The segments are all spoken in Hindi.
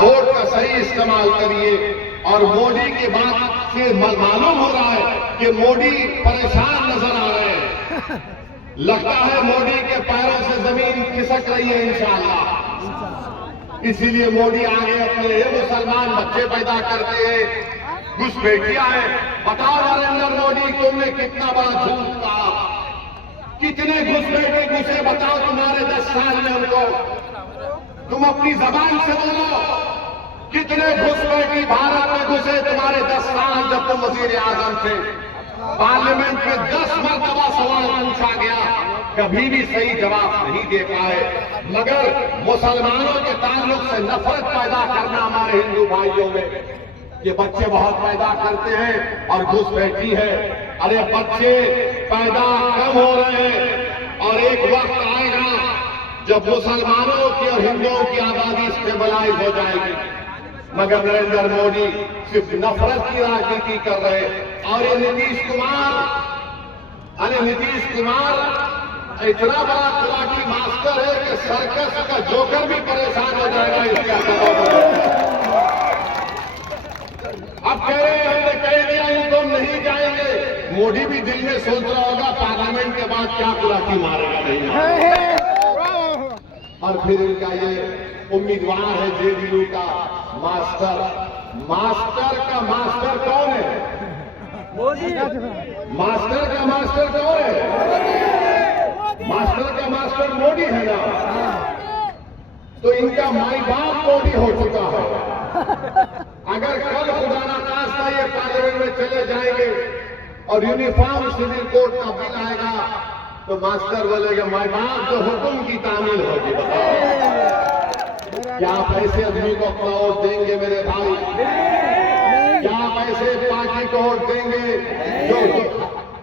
वोट का सही इस्तेमाल करिए। और मोदी की बात से मालूम हो रहा है कि मोदी परेशान नजर आ रहे हैं। लगता है मोदी के पैरों से जमीन खिसक रही है इंशाअल्लाह। इसीलिए मोदी आगे अपने ये मुसलमान बच्चे पैदा करते हैं, घुसपैठिया है। बताओ नरेंद्र मोदी, तुमने कितना बड़ा झूठ कहा, कितने घुसपैठे घुसे बताओ तुम्हारे 10 साल में उनको। तुम अपनी जबान से बोलो, कितने घुसपैठी भारत में घुसे तुम्हारे 10 साल जब तुम वजीर आजम थे। पार्लियामेंट में 10 मरतबा सवाल पूछा गया, कभी भी सही जवाब नहीं दे पाए। मगर मुसलमानों के ताल्लुक से नफरत पैदा करना हमारे हिंदू भाइयों में, ये बच्चे बहुत पैदा करते हैं और घुसपैठी है। अरे बच्चे पैदा कम हो रहे हैं और एक वक्त आएगा जब मुसलमानों की और हिंदुओं की आबादी स्टेबलाइज हो जाएगी। मगर नरेंद्र मोदी सिर्फ नफरत की राजनीति कर रहे हैं। और ये नीतीश कुमार इतना बड़ा खुराकी मास्टर है कि सर्कस का जोकर भी परेशान हो जाएगा इसके अब कह रहे हैं हमने कह दिया इनको नहीं जाएंगे। मोदी भी दिल में सोच रहा होगा पार्लियामेंट के बाद क्या खुराकी मारेगा नहीं। और फिर इनका ये उम्मीदवार है जेडीयू का मास्टर। मास्टर का मास्टर कौन है? मोदी। मास्टर का मास्टर कौन है? मास्टर का मास्टर मोदी है ना। तो इनका माई बाप मोदी हो चुका है। अगर कल खुदा ना खास्ता ये पार्लियामेंट में चले जाएंगे और यूनिफॉर्म सिविल कोड का बिल आएगा तो मास्टर बोलेगा माई बाप तो हुक्म की तामील होगी। बताओ क्या आप ऐसे आदमी को अपना वोट देंगे मेरे भाई? क्या आप ऐसे पार्टी को वोट देंगे जो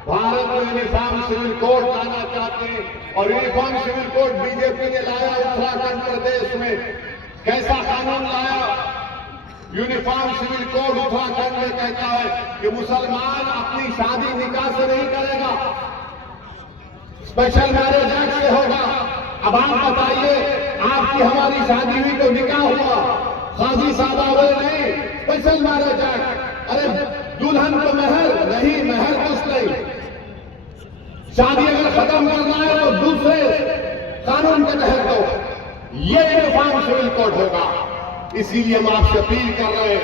भारत में यूनिफॉर्म सिविल कोड लाना चाहते हैं? और यूनिफॉर्म सिविल कोड बीजेपी ने लाया उत्तराखंड प्रदेश में। कैसा कानून लाया? यूनिफॉर्म सिविल कोड उत्तराखंड में कहता है कि मुसलमान अपनी शादी निकाह से नहीं करेगा, स्पेशल मैरिज एक्ट से होगा। अब आप बताइए, आपकी हमारी शादी हुई तो निकाह हुआ, काजी साहब बोले नहीं स्पेशल मैरिज एक्ट। अरे दुल्हन को महर नहीं, महर कुछ नहीं। शादी अगर खत्म करना है तो दूसरे कानून के तहत दो। ये यूनिफॉर्म सिविल कोड होगा। इसीलिए हम आपसे अपील कर रहे हैं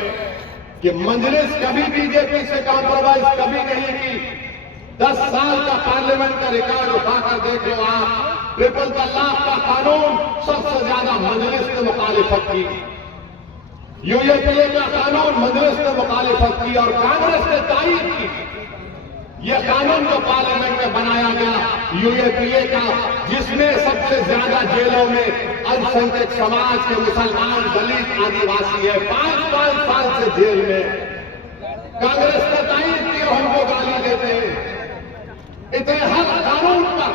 कि मजलिस कभी बीजेपी से कॉम्प्रोमाइज कभी नहीं की। 10 साल का पार्लियामेंट का रिकॉर्ड उठाकर देख लो आप। ट्रिपल तलाक का कानून सबसे ज्यादा मजलिस ने मुखालिफत की। यूएपीए का कानून मजलिस ने मुखालिफत की और कांग्रेस ने तारीफ की। यह कानून जो पार्लियामेंट में बनाया गया यूएपीए का, जिसमें सबसे ज्यादा जेलों में अल्पसंख्यक समाज के मुसलमान, दलित, आदिवासी है, 5-5 साल से जेल में। कांग्रेस ने तारीफ की और हमको गाली देते हैं। इतने हर कानून पर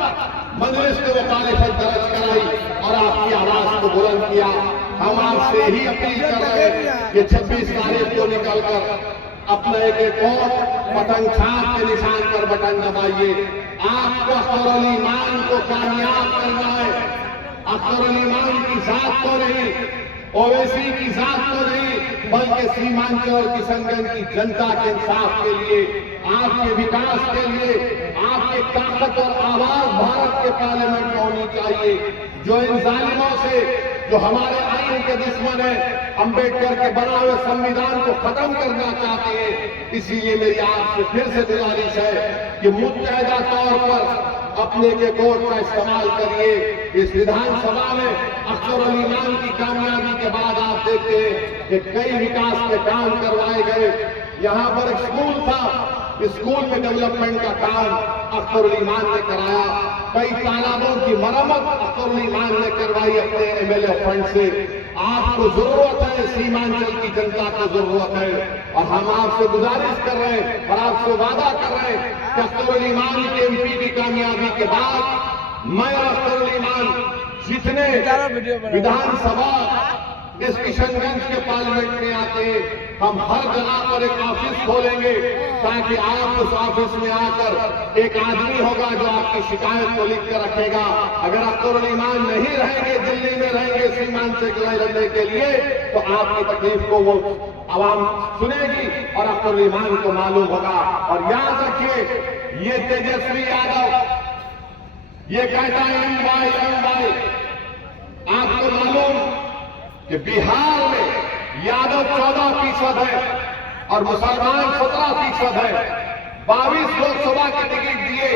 मजलिस ने मुखालिफत दर्ज कराई और आपकी आवाज को बुलंद किया। हम आपसे ही अपील कर रहे हैं कि 26 तारीख को निकलकर अपना एक वोट पतंग छाप के निशान पर बटन दबाइए। आपको अख्तर अली ईमान को कामयाब करना है। अख्तर अली ईमान की जात को नहीं, ओवैसी की जात को नहीं, बल्कि सीमांचल और किशनगंज की जनता के इंसाफ के लिए, आपके विकास के लिए, आपकी ताकत और आवाज भारत के पार्लियामेंट में होनी चाहिए। जो इन जालिमों से, जो हमारे आइन के दुश्मन है, अंबेडकर के बना हुए संविधान को खत्म करना चाहते हैं। इसीलिए मेरी आपसे फिर से गुजारिश है कि मुत्तहदा तौर पर अपने के वोट का इस्तेमाल करिए। इस विधानसभा में अख्तर अली ईमान की कामयाबी के बाद आप देखते हैं कि कई विकास के काम करवाए गए। यहां पर एक स्कूल था, स्कूल में डेवलपमेंट का काम अख्तर अली ईमान ने कराया। कई तालाबों की मरम्मत अख्तर अली ईमान ने करवाई अपने एमएलए फंड से। आपको जरूरत है, सीमांचल की जनता को जरूरत है और हम आपसे गुजारिश कर रहे हैं और आपसे वादा कर रहे हैं कि अख्तर अली ईमान के एमपी की कामयाबी के बाद मैं अख्तर अली ईमान जितने विधानसभा इस किशनगंज के पार्लियामेंट में आते हैं हम हर जगह पर एक ऑफिस खोलेंगे ताकि आप उस ऑफिस में आकर एक आदमी होगा जो आपकी शिकायत को लिख कर रखेगा। अगर अख्तरुल ईमान नहीं रहेंगे, दिल्ली में रहेंगे सीमांत से लड़ने के लिए, तो आपकी तकलीफ को वो आवाम सुनेगी और अख्तरुल ईमान को मालूम होगा। और याद रखिए, ये तेजस्वी यादव ये कहता है एम वाई। आपको मालूम कि बिहार में यादव 14% है और मुसलमान 17% है। 22 लोकसभा के टिकट दिए,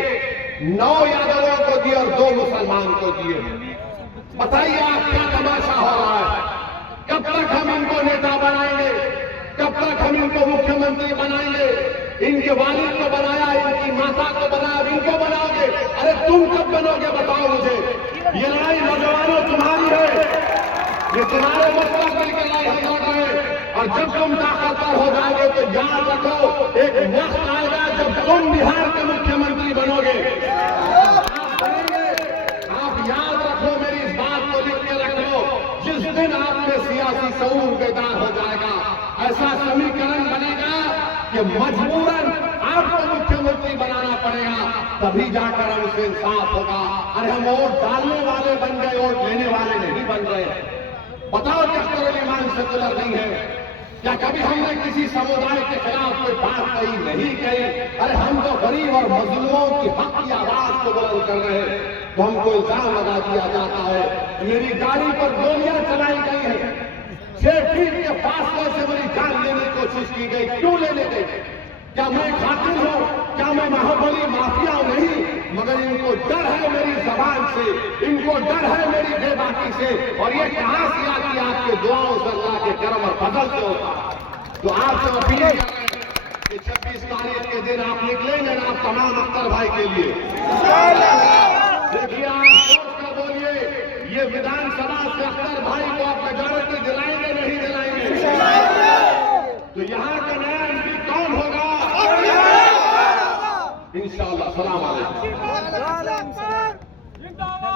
9 यादवों को दिए और 2 मुसलमान को दिए। बताइए आप क्या तमाशा हो रहा है? कब तक हम इनको नेता बनाएंगे? कब तक हम इनको मुख्यमंत्री बनाएंगे? इनके वालिद को बनाया, इनकी माता को बनाया, अब इनको बनाओगे? अरे तुम कब बनोगे बताओ मुझे। ये लड़ाई नौजवानों तुम्हारी है, ये तुम्हारे मुस्तकबिल के लिए हम लड़ रहे हैं। और जब तुम ताकतवर हो जाओगे तो याद रखो, एक वक्त आएगा जब तुम बिहार के मुख्यमंत्री बनोगे। आप बनेंगे, आप याद रखो, मेरी इस बात को लिख के रख लो। जिस दिन आप में सियासी शऊर बेदार हो जाएगा, ऐसा समीकरण बनेगा कि मजबूरन आपको मुख्यमंत्री बनाना पड़ेगा, तभी जाकर हमसे इंसाफ होगा। अरे हम वोट डालने वाले बन गए, वोट लेने वाले नहीं बन रहे। बताओ कि अख्तरुल ईमान सेकुलर नहीं है क्या? कभी हमने किसी समुदाय के खिलाफ कोई बात कही नहीं कही? अरे हम तो गरीब और मजलूमों की हक की आवाज को बुलंद कर रहे हैं, तो हमको इल्जाम लगा दिया जाता है मेरी गाड़ी पर गोलियां चलाई गई है, 6 फीट के फासले से मेरी जान लेने की कोशिश की गई। क्यों लेने गई? क्या मैं कातिल हूं? क्या मैं बाहुबली माफिया नहीं? मगर इनको डर है मेरी जबान से, इनको डर है मेरी बेबाकी से। और ये कहां से आती है? आपके दुआओं से, अल्लाह के करम और फजल से होता है। तो आपसे अपील कर रहे हैं कि 26 तारीख के दिन आप निकले जनाब तमाम अख्तर भाई के लिए। देखिए, आप सोच कर बोलिए, ये विधानसभा से अख्तर भाई को आप मेजॉरिटी दिलाएंगे नहीं दिलाएंगे? तो यहाँ का नया एमपी कौन होगा? इंशाअल्लाह। सलाम अलैकुम।